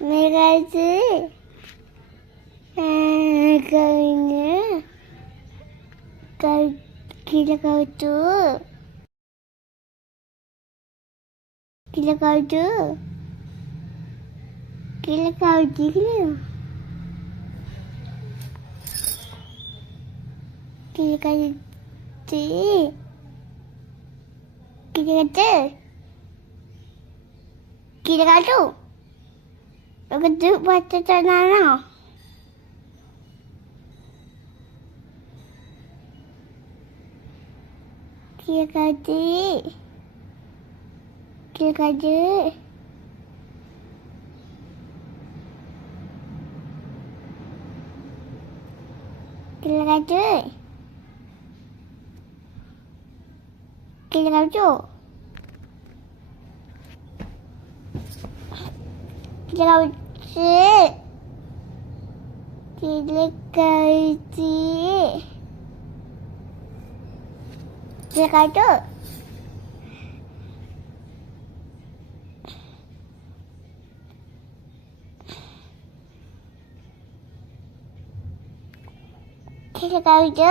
Megası. Kayını. Kila kautu. Kila kautu. Kila kautu kila. Kila kautu. Kila kautu. Kila kautu. Begitu baca tanah. Kila kautu. Kila kautu. Kila kautu. Kila kautu. Kila kautu. Kila kautu. Kila kautu. Kila kautu. Kila kautu.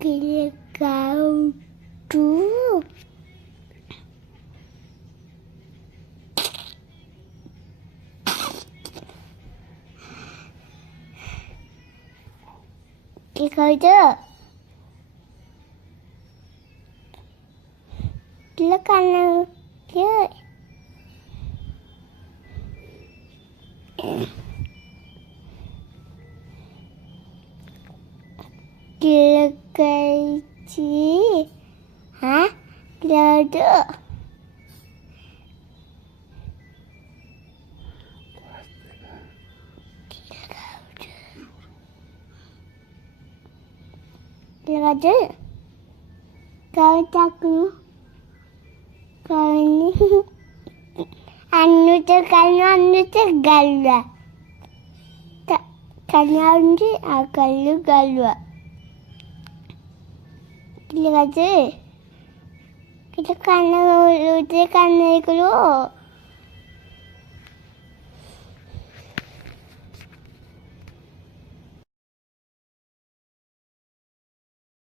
Kila kautu. Kila kautu. Kila kanan kiri. Kila kecil. Hah? Kila ada. Kila ada. Kau takut. Kau ni anu tergalak. Tak kanan ni akan galak. Kila kata. Kita kanan itu.